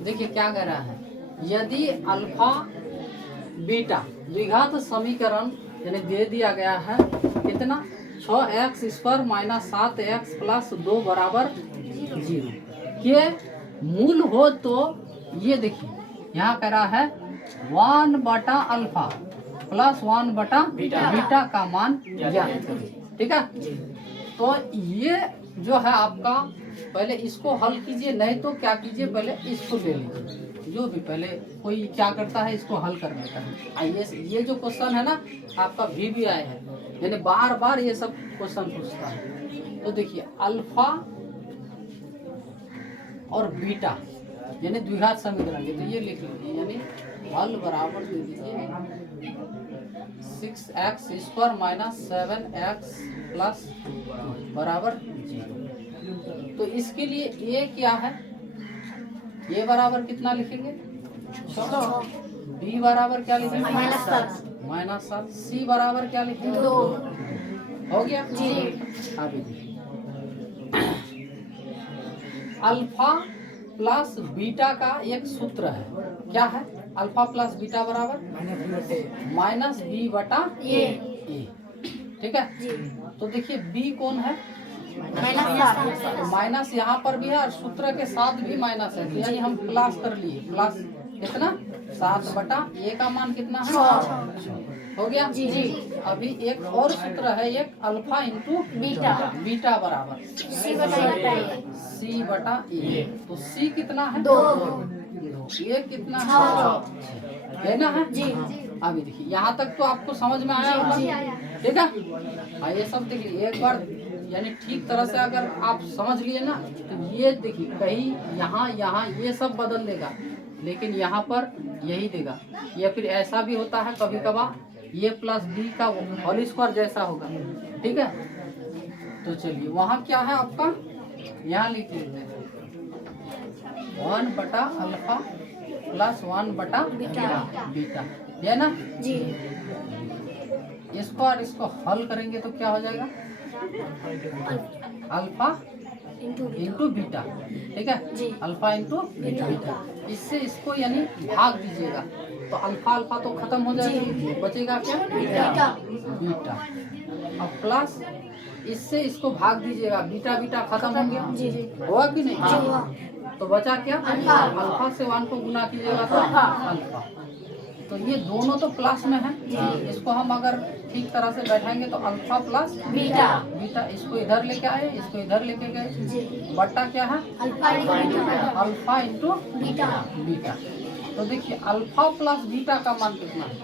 देखिए क्या कह रहा है, यदि अल्फा बीटा द्विघात समीकरण यानी दे दिया गया है कितना 6x² - 7x + 2 बराबर 0 के मूल हो, तो ये देखिए यहाँ कह रहा है 1/α + 1/बीटा का मान ज्ञात करें। ठीक है, तो ये जो है आपका, पहले इसको हल कीजिए, नहीं तो क्या कीजिए, पहले इसको ले लीजिए। जो भी पहले कोई क्या करता है, इसको हल कर लेता है। ये जो क्वेश्चन है ना आपका VBI है, यानी बार बार ये सब क्वेश्चन पूछता है। तो देखिए अल्फा और बीटा यानी द्विघात समीकरण, ये तो ये लिख लीजिए, यानी हल बराबर दे दीजिए 6x² - 7x + 2 बराबर 0। तो इसके लिए ये क्या है, ये बराबर कितना लिखेंगे 6, बी बराबर क्या लिखेंगे -7, सी बराबर क्या लिखेंगे 2। हो गया जी। अभी अल्फा प्लस बीटा का एक सूत्र है, क्या है, अल्फा प्लस बीटा बराबर -b/a। ठीक है, तो देखिए b कौन है, माइनस यहाँ पर भी है और सूत्र के साथ भी माइनस है, तो यानी हम प्लस कर लिए, प्लस कितना 7/a का मान कितना है 6। हो गया जी। अभी एक और सूत्र है, एक अल्फा इंटू बीटा बराबर c/a। तो c कितना है 2, ये कितना है ना है जी। अभी देखिए यहाँ तक तो आपको समझ में आया होगा, ठीक है। ये सब देखिए एक बार यानी ठीक तरह से अगर आप समझ लिए ना, तो ये देखिए कहीं यहाँ ये सब बदल देगा, लेकिन यहाँ पर यही देगा, या फिर ऐसा भी होता है कभी कभार ये प्लस b का होल स्क्वायर जैसा होगा। ठीक है, तो चलिए वहाँ क्या है आपका, यहाँ लिख लेते हैं 1/α + 1/बीटा, है ना जी। इसको और इसको हल करेंगे तो क्या हो जाएगा, अल्फा इंटू बीटा। ठीक है जी, अल्फा इंटू बीटा। इससे इसको यानी भाग दीजिएगा, तो अल्फा तो खत्म हो जाएगा, बचेगा क्या बीटा। अब प्लस इससे इसको भाग दीजिएगा, बीटा खत्म हो गया, हुआ कि नहीं, तो बचा क्या अल्फा से 1 को गुना कीजिएगा तो अल्फा। तो ये दोनों तो प्लस में है, इसको हम अगर ठीक तरह से बैठाएंगे तो अल्फा प्लस बीटा, इसको इधर लेके आए, इसको इधर लेके गए, बट्टा क्या है अल्फा इंटू बीटा। तो देखिए अल्फा प्लस बीटा का मान कितना है,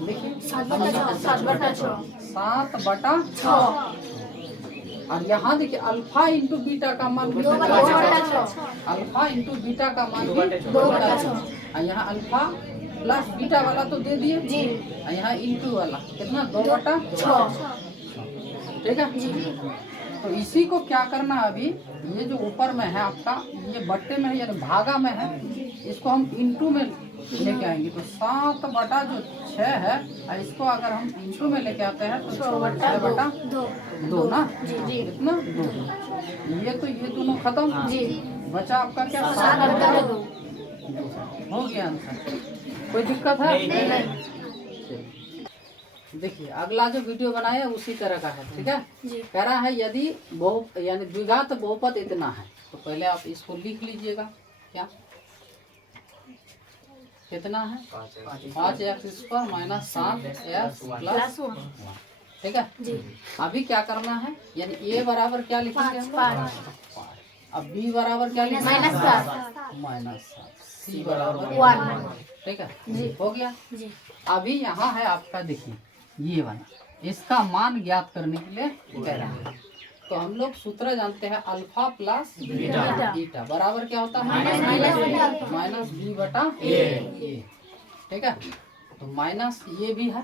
देखिए 7/6। और यहाँ देखिए अल्फा इंटू बीटा का मान कितना है, अल्फा इंटू बीटा का मान 2/6। यहाँ अल्फा प्लस बीटा वाला तो दे दिए जी, यहाँ इंटू वाला कितना 2/6। ठीक है, तो इसी को क्या करना है, अभी ये जो ऊपर में है आपका, ये बट्टे में है यानी भागा में है, इसको हम इंटू में लेके आएंगे, तो 7/6 है, और इसको अगर हम इंटू में लेके आते हैं तो 6/2 ना, इतना 2। ये तो ये दोनों खत्म जी, बचा आपका क्या 7/2। हो गया आंसर, कोई दिक्कत है नहीं। देखिए अगला जो वीडियो बनाए उसी तरह का है, ठीक है। कह रहा है यदि यानी द्विघात बहुपद इतना है, तो पहले आप इसको लिख लीजिएगा, क्या कितना है 5x² - 7x + 1। ठीक है, अभी क्या करना है, यानी a बराबर क्या लिखेंगे हम, 5। अब b बराबर क्या लिखेंगे -7, c बराबर 1। ठीक है, हो गया जी। अभी यहाँ है आपका, देखिए ये वाला, इसका मान ज्ञात करने के लिए कह रहा है, तो हम लोग सूत्र जानते हैं अल्फा प्लस बीटा बराबर क्या होता है -b/a। ठीक है, तो माइनस ये भी है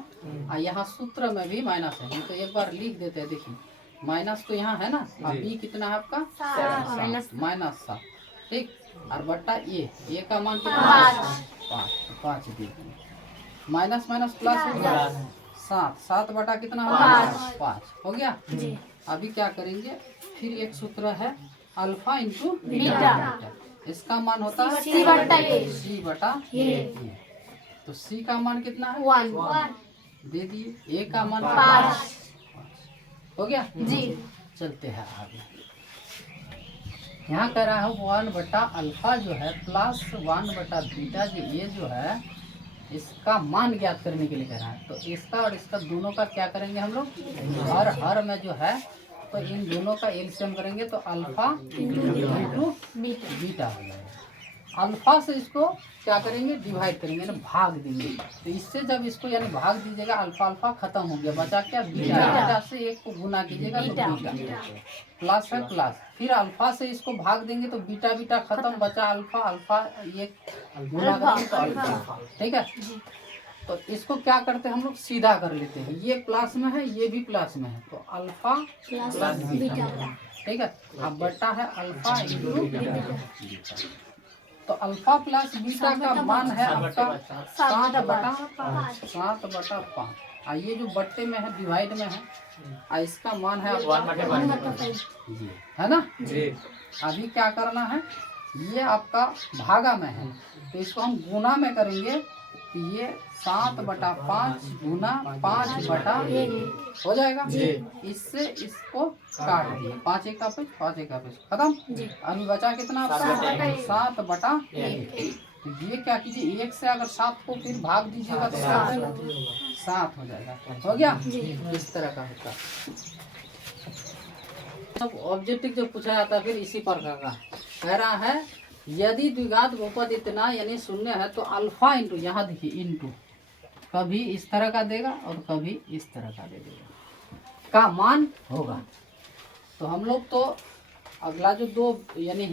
और यहाँ सूत्र में भी माइनस है, तो एक बार लिख देते हैं। देखिए माइनस तो यहाँ है ना, और बी कितना है आपका -7। ठीक, और बट्टा ये का मान कितना 5 माइनस प्लस 7 बटा कितना होगा 5। हो गया जी। अभी क्या करेंगे, फिर एक सूत्र है अल्फा इंटू बीटा। इसका मान होता है C बटा A। C बटा A। तो C का मान कितना है? 1 दे दिए। A का मान 5। हो गया जी। चलते हैं आगे। यहाँ कह रहा है 1 बटा अल्फा जो है प्लस 1 बटा बीटा जो ये जो है इसका मान ज्ञात करने के लिए कह रहा है। तो इसका और इसका दोनों का क्या करेंगे हम लोग? हर में जो है तो इन दोनों का एलसीएम करेंगे तो अल्फा इंटू बीटा हो जाएगा। अल्फा से इसको क्या करेंगे? डिवाइड करेंगे ना, भाग देंगे। तो इससे जब इसको यानी भाग दीजिएगा अल्फा अल्फा खत्म हो गया, बचा क्या? बीटा। बीटा से एक को गुना कीजिएगा तो बीटा प्लस है प्लस, फिर अल्फा से इसको भाग देंगे तो बीटा बीटा खत्म, बचा अल्फा अल्फा ये गुना करेंगे तो अल्फा। ठीक है, तो इसको क्या करते हैं हम लोग? सीधा कर लेते हैं। ये प्लस में है ये भी प्लस में है तो अल्फा प्लस बीटा। ठीक है, अब बटा है अल्फा इंटू बीटा। तो अल्फा प्लस बीटा का मान है आपका 7 बटा 5। और ये जो बट्टे में है डिवाइड में है और इसका मान है 1/5 है ना जी। अभी क्या करना है? ये आपका भागा में है तो इसको हम गुना में करेंगे तो ये 7 बटा 5 गुना 5 बटा हो जाएगा जी। इससे इसको काट दिए 5 एक का 5 खत्म। अभी बचा कितना? 7 बटा 1। तो ये क्या कीजिए, 1 से अगर 7 को फिर भाग दीजिएगा तो 7 हो जाएगा। हो गया, इस तरह का होता सब ऑब्जेक्टिव जो पूछा जाता है फिर इसी प्रकार का कह रहा है। यदि द्विघात बहुपद इतना यानी शून्य है तो अल्फा इंटू, यहाँ देखिए इंटू, कभी इस तरह का देगा और कभी इस तरह का दे देगा का मान होगा। तो हम लोग तो अगला जो दो यानी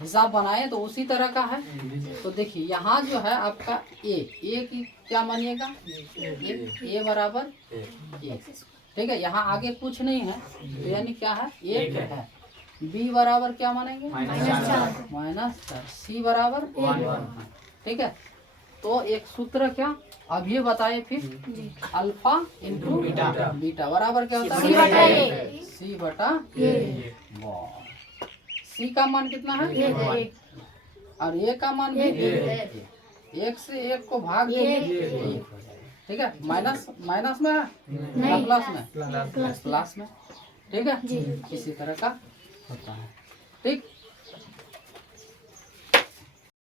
हिसाब बनाए तो उसी तरह का है। तो देखिए यहाँ जो है आपका ए की क्या मानिएगा? ए बराबर 1। ठीक है, यहाँ आगे कुछ नहीं है तो यानी क्या है? 1 है। बी बराबर क्या मानेंगे? -4। सी बराबर 1। ठीक है, तो एक सूत्र क्या अब ये बताए फिर? अल्फा इंटू बीटा बराबर क्या होता है? सी बटा ए। सी का मान कितना है? 1 और ए का मान भी 1 से 1 को भाग देंगे। ठीक है, माइनस में है प्लस में? प्लस में। ठीक है, इसी तरह का होता है। ठीक।